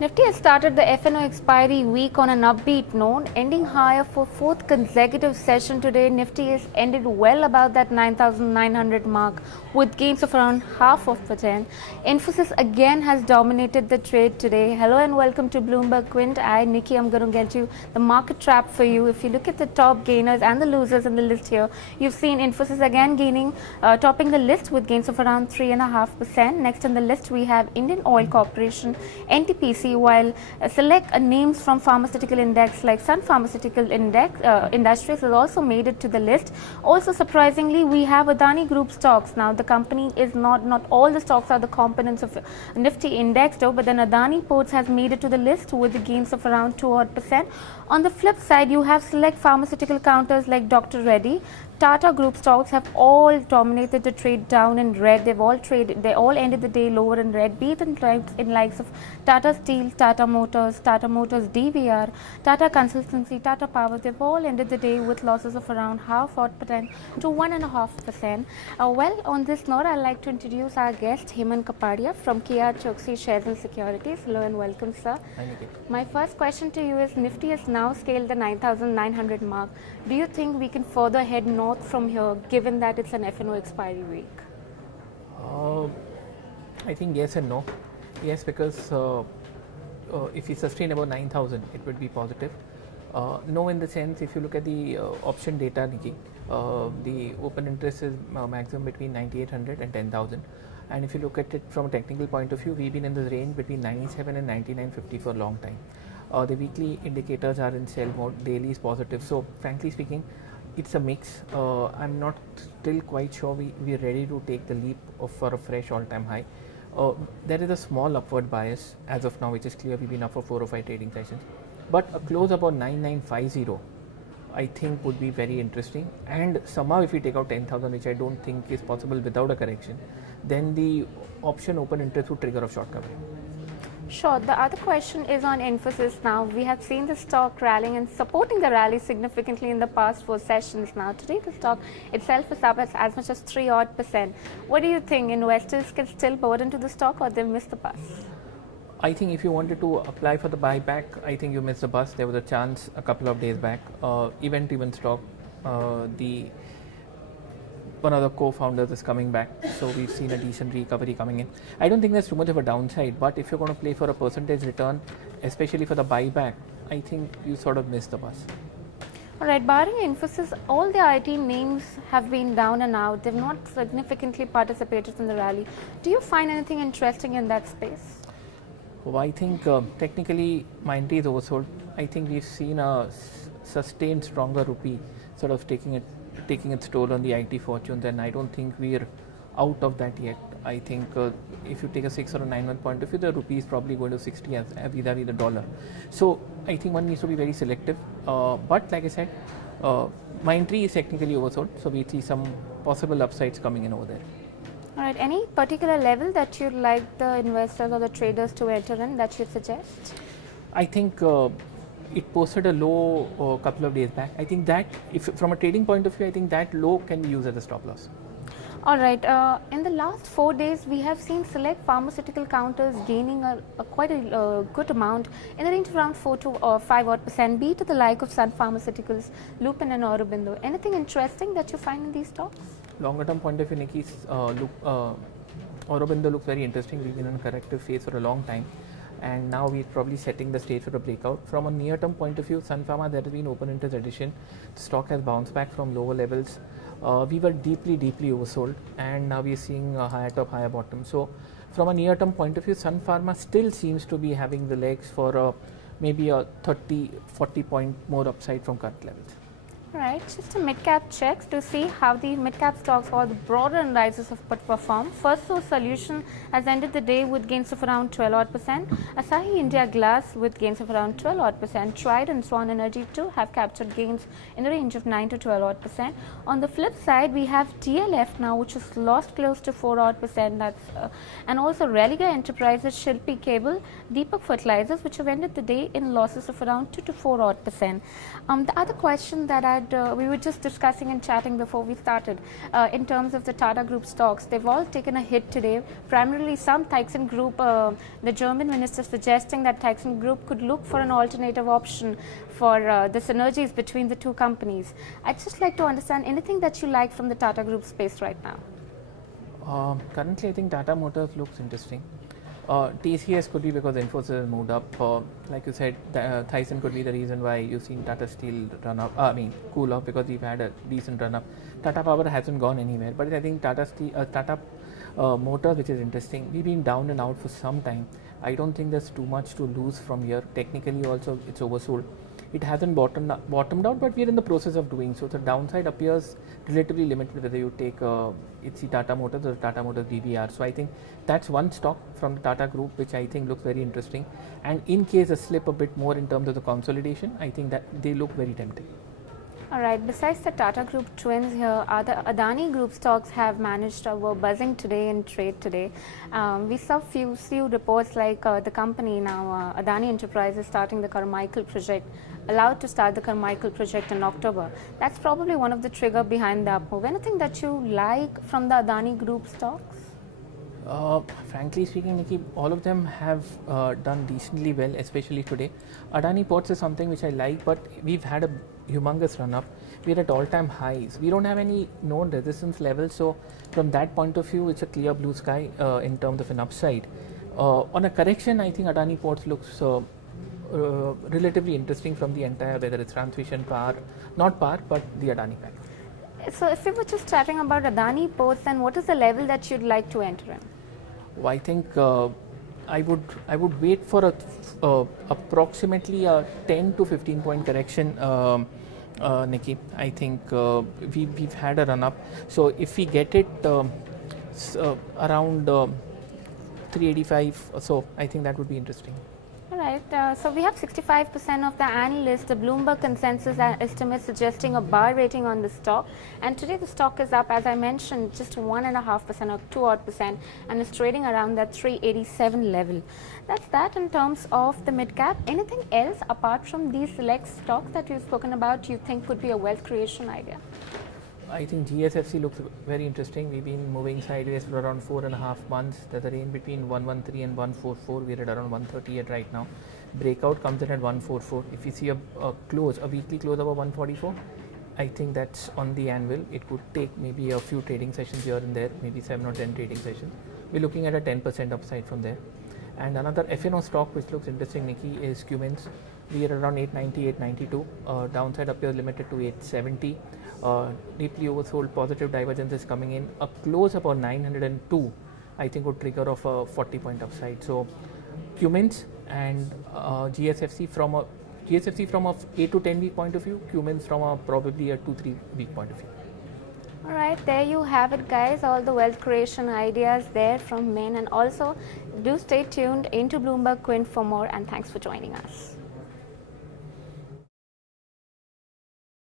Nifty has started the FNO expiry week on an upbeat note, ending higher for fourth consecutive session today. Nifty is ended well above that 9,900 mark with gains of around half of %. Infosys again has dominated the trade today. Hello and welcome to Bloomberg Quint. Nikki, I'm going to get you the market trap for you. If you look at the top gainers and the losers in the list here, you've seen Infosys again gaining, topping the list with gains of around 3.5%. Next on the list we have Indian Oil Corporation, NTPC, while select names from pharmaceutical index like Sun Pharmaceutical Index Industries has also made it to the list. Also surprisingly, we have Adani Group stocks. Now the company is not all the stocks are the components of Nifty index though, but then Adani Ports has made it to the list with the gains of around 2%. On the flip side, you have select pharmaceutical counters like Dr. Reddy. Tata Group stocks have all dominated the trade down in red. They all ended the day lower in red, be it in likes of Tata Steel, Tata Motors, DVR, Tata Consultancy, Tata Power. They've all ended the day with losses of around 0.5% to 1.5%. Well, on this note, I'd like to introduce our guest, Hemant Kapadia from KR Choksi Shares and Securities. Hello and welcome, sir. Hi, Nikki. My first question to you is, Nifty has now scaled the 9,900 mark. Do you think we can further head north from here, given that it's an FNO expiry week? I think yes and no. Yes, because if we sustain about 9,000, it would be positive. No, in the sense, if you look at the option data, Nikki, the open interest is maximum between 9,800 and 10,000. And if you look at it from a technical point of view, we've been in this range between 97 and 99.50 for a long time. The weekly indicators are in sell mode, daily is positive. So, frankly speaking, it's a mix. I'm not still quite sure we are ready to take the leap for a fresh all-time high. There is a small upward bias as of now, which is clear. We've been up for 4 or 5 trading sessions, but a close about 9950, I think, would be very interesting. And somehow, if we take out 10,000, which I don't think is possible without a correction, then the option open interest would trigger a short coverage. Sure. The other question is on Infosys now. We have seen the stock rallying and supporting the rally significantly in the past 4 sessions now. Today the stock itself is up as much as 3%. What do you think? Investors can still board into the stock or they've missed the bus? I think if you wanted to apply for the buyback, I think you missed the bus. There was a chance a couple of days back. Event-driven stock, one of the co-founders is coming back, so we've seen a decent recovery coming in. I don't think there's too much of a downside, but if you're going to play for a percentage return, especially for the buyback, I think you sort of missed the bus. Alright, barring Infosys, all the IT names have been down and out. They've not significantly participated in the rally. Do you find anything interesting in that space? Oh, I think technically Mindtree is oversold. I think we've seen a sustained stronger rupee sort of taking its toll on the IT fortunes, and I don't think we're out of that yet. I think if you take a 6 or a 9 month point of view, the rupee is probably going to 60 vis-a-vis the dollar. So I think one needs to be very selective. But like I said, Mindtree is technically oversold, so we see some possible upsides coming in over there. Alright, any particular level that you'd like the investors or the traders to enter in that you'd suggest? I think it posted a low a couple of days back. I think that, if from a trading point of view, I think that low can be used as a stop loss. Alright, in the last 4 days, we have seen select pharmaceutical counters gaining quite a good amount in the range of around 4 to 5%, be it to the like of Sun Pharmaceuticals, Lupin and Aurobindo. Anything interesting that you find in these stocks? Longer term point of view, Nikki, Aurobindo looks very interesting. We've been in a corrective phase for a long time, and now we're probably setting the stage for a breakout. From a near term point of view, Sun Pharma, there has been open interest addition. The stock has bounced back from lower levels. We were deeply40%, and now we are seeing a higher top, higher bottom. So from a near term point of view, Sun Pharma still seems to be having the legs for maybe a 30-40 point more upside from current levels. Right, just a mid-cap check to see how the mid-cap stocks or the broader indices have performed. First Source Solution has ended the day with gains of around 12%. Asahi India Glass with gains of around 12%. Tried and Swan Energy too have captured gains in the range of 9 to 12%. On the flip side, we have TLF now, which has lost close to 4%. That's and also Religa Enterprises, Shilpi Cable, Deepak Fertilizers, which have ended the day in losses of around 2 to 4%. The other question that I'd we were just discussing and chatting before we started in terms of the Tata Group stocks. They've all taken a hit today. Primarily, some Thyssen Group, the German minister suggesting that Thyssen Group could look for an alternative option for the synergies between the two companies. I'd just like to understand anything that you like from the Tata Group space right now. Currently, I think Tata Motors looks interesting. TCS could be because Infosys has moved up. Like you said, Thyssen could be the reason why you've seen Tata Steel run up. Cool off because we've had a decent run up. Tata Power hasn't gone anywhere, but I think Tata Motors, which is interesting. We've been down and out for some time. I don't think there's too much to lose from here. Technically, also it's oversold. It hasn't bottomed out, but we're in the process of doing so. The downside appears relatively limited whether you take it's the Tata Motors or Tata Motors DBR. So I think that's one stock from the Tata Group which I think looks very interesting. And in case a slip a bit more in terms of the consolidation, I think that they look very tempting. All right, besides the Tata Group twins here, other Adani Group stocks have managed were buzzing today in trade today. We saw few reports like the company now, Adani Enterprises, starting the Carmichael project, allowed to start the Carmichael project in October. That's probably one of the trigger behind the up move. Anything that you like from the Adani Group stocks? Frankly speaking, Nikki, all of them have done decently well, especially today. Adani Ports is something which I like, but we've had a humongous run up. We're at all-time highs. We don't have any known resistance levels, so from that point of view, it's a clear blue sky in terms of an upside. On a correction, I think Adani Ports looks relatively interesting from the entire, whether it's transmission, power, not power, but the Adani pack. So if we were just chatting about Adani Ports, then what is the level that you'd like to enter in? Well, I think I would wait for approximately a 10 to 15 point correction, Nikki. I think we've had a run up. So if we get it around 385 or so, I think that would be interesting. Right, so we have 65% of the analysts, the Bloomberg consensus estimate suggesting a buy rating on the stock, and today the stock is up, as I mentioned, just 1.5% or 2% and is trading around that 387 level. That's that in terms of the mid cap. Anything else apart from these select stocks that we've spoken about you think could be a wealth creation idea? I think GSFC looks very interesting. We've been moving sideways for around 4.5 months. There's a range between 113 and 144. We're at around 138 right now. Breakout comes in at 144. If you see a weekly close above 144, I think that's on the anvil. It could take maybe a few trading sessions here and there, maybe 7 or 10 trading sessions. We're looking at a 10% upside from there. And another FNO stock which looks interesting, Nikki, is Cummins. We are around 890, 892. Downside appears limited to 870. Deeply oversold, positive divergence is coming in. A close about 902, I think, would trigger off a 40-point upside. So, Cummins and GSFC from a 8 to 10 week point of view, Cummins from a probably a 2-3 week point of view. All right, there you have it, guys. All the wealth creation ideas there from Min, and also do stay tuned into Bloomberg Quint for more. And thanks for joining us.